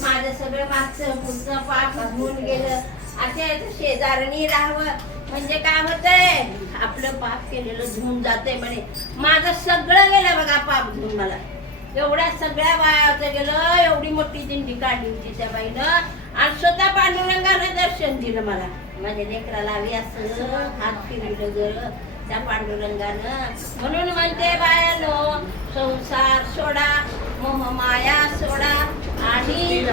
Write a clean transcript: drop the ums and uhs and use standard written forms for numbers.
माझं सगळं मागचं पुढचं पाठ धुवून गेलं. असे शेजारणी राहावं म्हणजे काय होतंय, आपलं पाप केलेलं धुवून जाते म्हणे. माझं सगळं गेलं बघा पाप धुवून. मला एवढ्या सगळ्या बायाचं गेलं. एवढी मोठी दिंडी काढली होती त्या बाईनं आणि स्वतः पांडुरंगाने दर्शन दिलं मला. माझ्या लेकराला असं हात फिरवलं ग त्या पांडुरंगानं. म्हणून म्हणते बायानो, संसार सोडा, मोह माया सोडा आणि